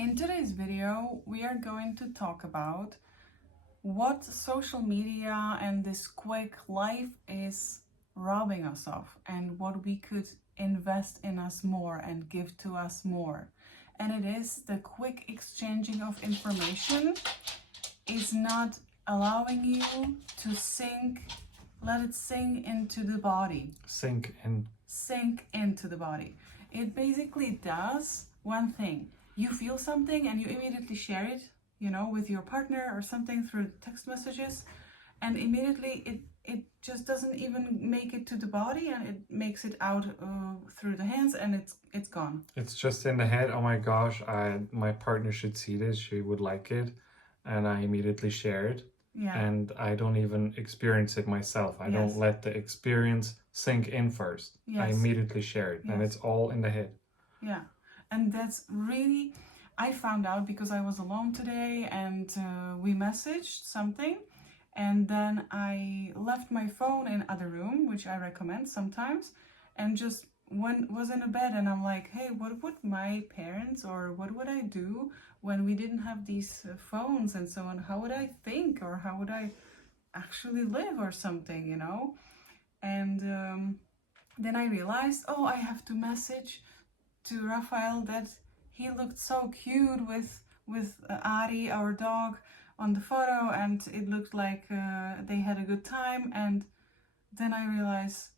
In today's video, we are going to talk about what social media and this quick life is robbing us of and what we could invest in us more and give to us more. And it is the quick exchanging of information is not allowing you to let it sink into the body. Sink into the body. It basically does one thing. You feel something and you immediately share it, with your partner or something through text messages, and immediately it just doesn't even make it to the body, and it makes it out through the hands, and it's gone. It's just in the head. Oh my gosh, my partner should see this. She would like it, and I immediately share it. Yeah. And I don't even experience it myself. I don't let the experience sink in first. Yes. I immediately share it, and it's all in the head. Yeah. And that's really, I found out because I was alone today, and we messaged something, and then I left my phone in other room, which I recommend sometimes, and just was in a bed, and I'm like, hey, what would my parents, or what would I do when we didn't have these phones and so on? How would I think, or how would I actually live or something, And then I realized, I have to message to Raphael that he looked so cute with Ari, our dog, on the photo, and it looked like they had a good time. And then I realized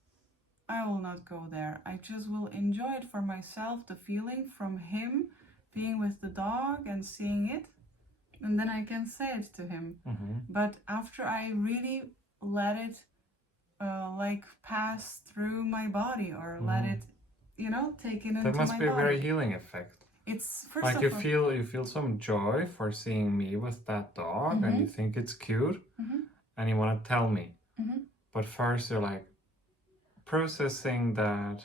I will not go there. I just will enjoy it for myself, the feeling from him being with the dog and seeing it, and then I can say it to him. Mm-hmm. But after I really let it pass through my body, or let it taken into my body. That must be a very healing effect. It's first like of you feel some joy for seeing me with that dog, and you think it's cute, and you want to tell me. But first you're like processing that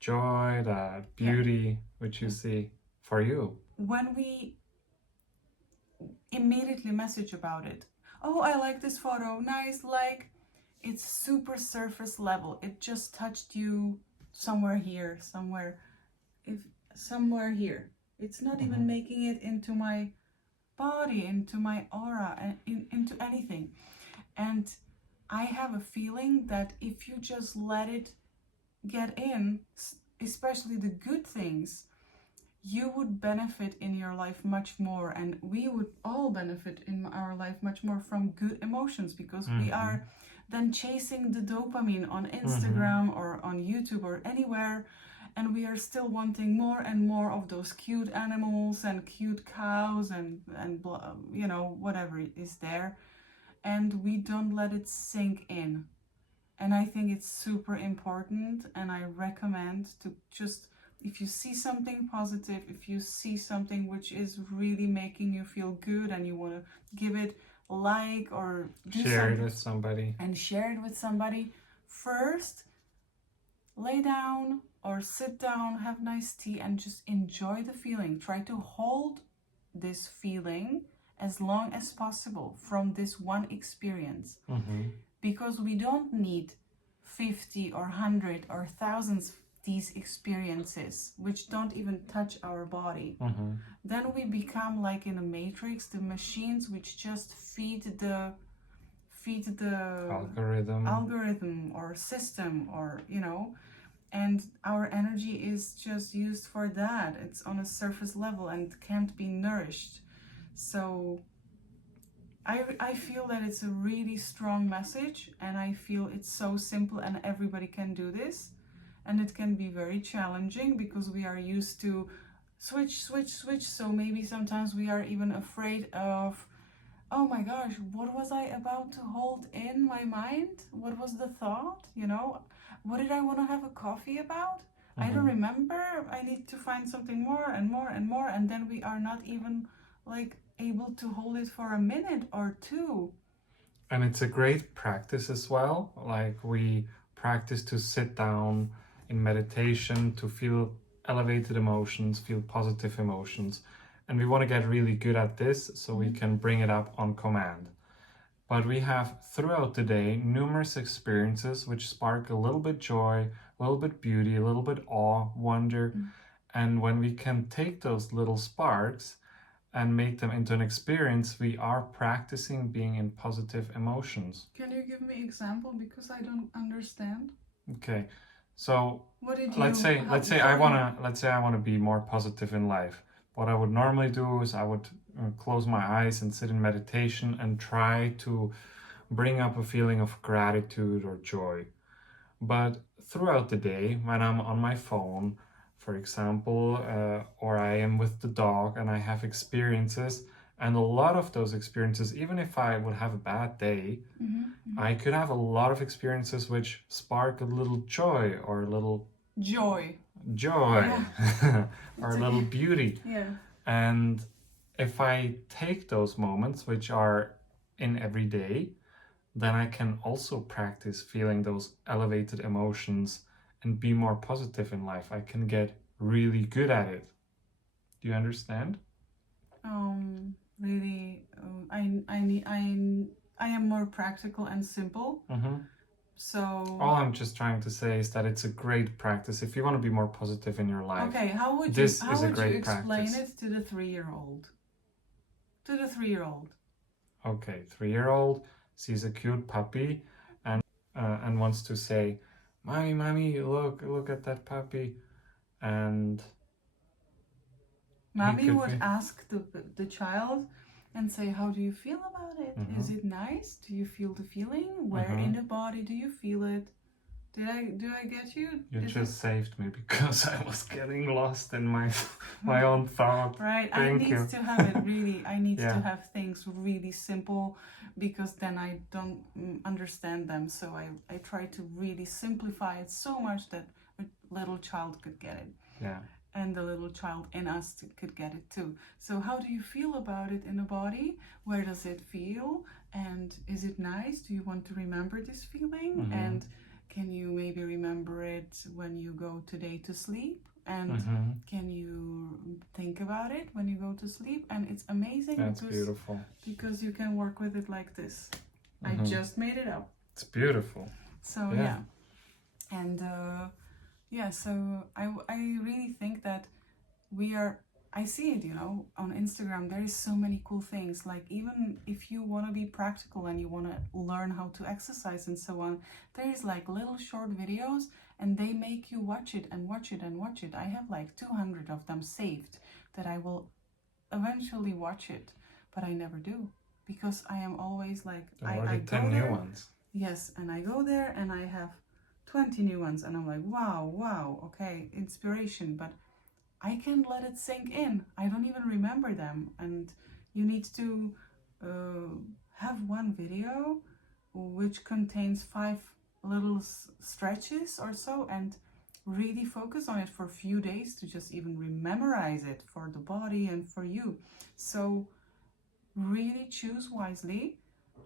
joy, that beauty which you see for you. When we immediately message about it, I like this photo, nice, it's super surface level. It just touched you somewhere here, somewhere here. It's not even making it into my body, into my aura, and into anything. And I have a feeling that if you just let it get in, especially the good things, you would benefit in your life much more, and we would all benefit in our life much more from good emotions, because we are then chasing the dopamine on Instagram or on YouTube or anywhere, and we are still wanting more and more of those cute animals and cute cows and whatever is there, and we don't let it sink in. And I think it's super important, and I recommend to just, if you see something positive, if you see something which is really making you feel good and you want to give it like or share it with somebody, first lay down or sit down, have nice tea, and just enjoy the feeling. Try to hold this feeling as long as possible from this one experience, because we don't need 50 or 100 or thousands these experiences which don't even touch our body. Then we become like in a matrix, the machines which just feed the algorithm or system, or and our energy is just used for that. It's on a surface level and can't be nourished. So I feel that it's a really strong message, and I feel it's so simple and everybody can do this. And it can be very challenging because we are used to switch. So maybe sometimes we are even afraid of, oh my gosh, what was I about to hold in my mind? What was the thought? What did I want to have a coffee about? I don't remember. I need to find something more and more and more. And then we are not even able to hold it for a minute or two. And it's a great practice as well. We practice to sit down in meditation to feel elevated emotions, feel positive emotions. And we want to get really good at this so we can bring it up on command. But we have throughout the day numerous experiences which spark a little bit joy, a little bit beauty, a little bit awe, wonder. And when we can take those little sparks and make them into an experience, we are practicing being in positive emotions. Can you give me example, because I don't understand? Okay, so What did you? let's say I wanna be more positive in life. What I would normally do is I would close my eyes and sit in meditation and try to bring up a feeling of gratitude or joy. But throughout the day, when I'm on my phone, for example, or I am with the dog and I have experiences, and a lot of those experiences, even if I would have a bad day, I could have a lot of experiences which spark a little joy or a little Joy. or a little beauty. Yeah. And if I take those moments, which are in every day, then I can also practice feeling those elevated emotions and be more positive in life. I can get really good at it. Do you understand? Really, I am more practical and simple. So all I'm just trying to say is that it's a great practice if you want to be more positive in your life. Okay, how would you explain it to the 3-year-old? To the 3-year-old. Okay, 3-year-old sees a cute puppy and wants to say, "Mommy, look at that puppy," and Mommy would ask the child and say, "How do you feel about it? Is it nice? Do you feel the feeling? Where in the body do you feel it? Do I get you? Saved me because I was getting lost in my own thought. Right, I need to have it really. I need to have things really simple, because then I don't understand them. So I try to really simplify it so much that a little child could get it. Yeah. And the little child in us could get it too. So how do you feel about it in the body? Where does it feel? And is it nice? Do you want to remember this feeling? And can you maybe remember it when you go today to sleep? And can you think about it when you go to sleep? And it's amazing. That's beautiful. Because you can work with it like this. I just made it up. It's beautiful. So yeah. And so I really think that I see it, on Instagram. There is so many cool things. Like, even if you want to be practical and you want to learn how to exercise and so on, there is like little short videos, and they make you watch it and watch it and watch it. I have like 200 of them saved that I will eventually watch it, but I never do, because I am always like, I 10 new ones. Yes, and I go there and I have 20 new ones, and I'm like, wow, okay, inspiration, but I can't let it sink in. I don't even remember them. And you need to have one video which contains 5 little stretches or so, and really focus on it for a few days to just even memorize it for the body and for you. So really choose wisely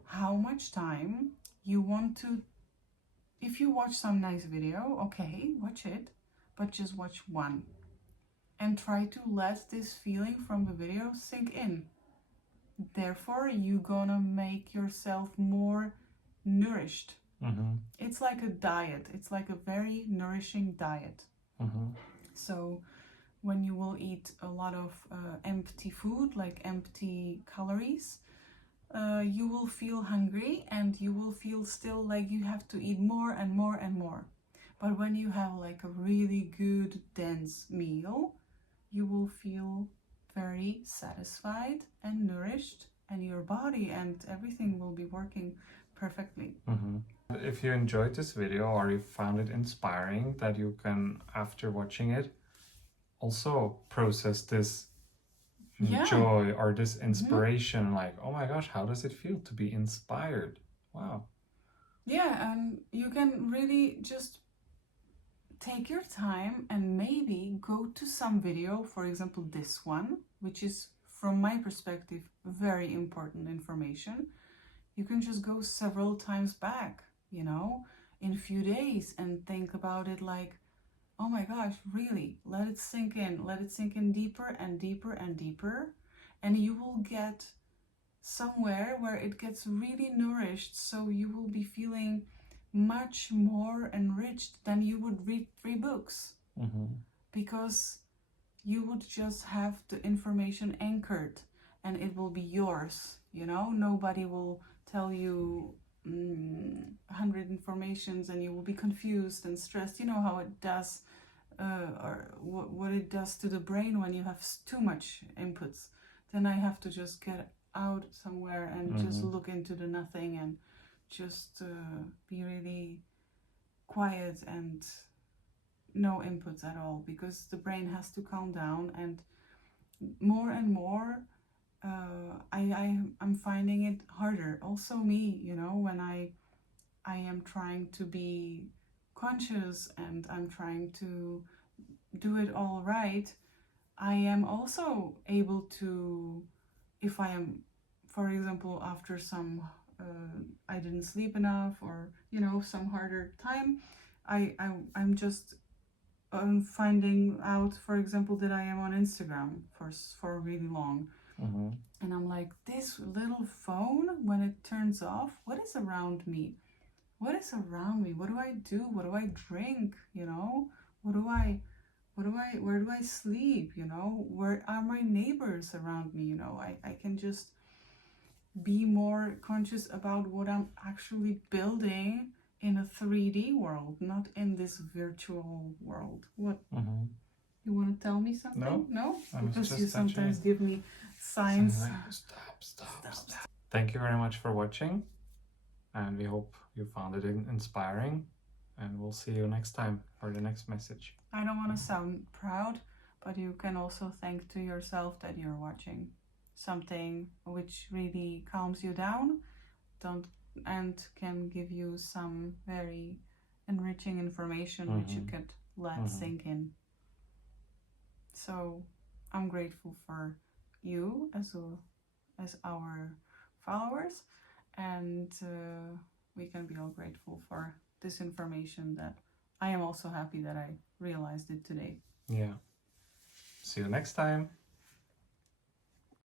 how much time you want to. If you watch some nice video, okay, watch it, but just watch one. And try to let this feeling from the video sink in. Therefore, you're gonna make yourself more nourished. It's like a diet. It's like a very nourishing diet. So when you will eat a lot of empty food, like empty calories, you will feel hungry, and you will feel still like you have to eat more and more and more. But when you have like a really good, dense meal, you will feel very satisfied and nourished, and your body and everything will be working perfectly. If you enjoyed this video or you found it inspiring, that you can, after watching it, also process this joy or this inspiration, like, oh my gosh, how does it feel to be inspired? Wow. Yeah, and you can really just take your time and maybe go to some video, for example this one, which is, from my perspective, very important information. You can just go several times back, in a few days, and think about it like, oh my gosh, really, let it sink in deeper and deeper and deeper, and you will get somewhere where it gets really nourished, so you will be feeling much more enriched than you would read 3 books. Because you would just have the information anchored and it will be yours, you know? Nobody will tell you 100 informations and you will be confused and stressed. You know how it does, or what it does to the brain when you have too much inputs. Then I have to just get out somewhere and just look into the nothing and just be really quiet and no inputs at all, because the brain has to calm down. And more I'm finding it harder, also me, you know, when I am trying to be conscious and I'm trying to do it all right. I am also able to, if I am, for example, after some I didn't sleep enough, or you know, some harder time, I'm just finding out, for example, that I am on Instagram for really long. And I'm like, this little phone, when it turns off, what is around me? What is around me? What do I do? What do I drink? You know, where do I sleep? You know, where are my neighbors around me? You know, I can just be more conscious about what I'm actually building in a 3D world, not in this virtual world. What? You want to tell me something? No? Because you sometimes give me signs. Stop. Thank you very much for watching, and we hope you found it inspiring, and we'll see you next time for the next message. I don't want to sound proud, but you can also thank to yourself that you're watching something which really calms you down, and can give you some very enriching information which you could let sink in. So I'm grateful for you as our followers, and we can be all grateful for this information that I am also happy that I realized it today. Yeah. See you next time.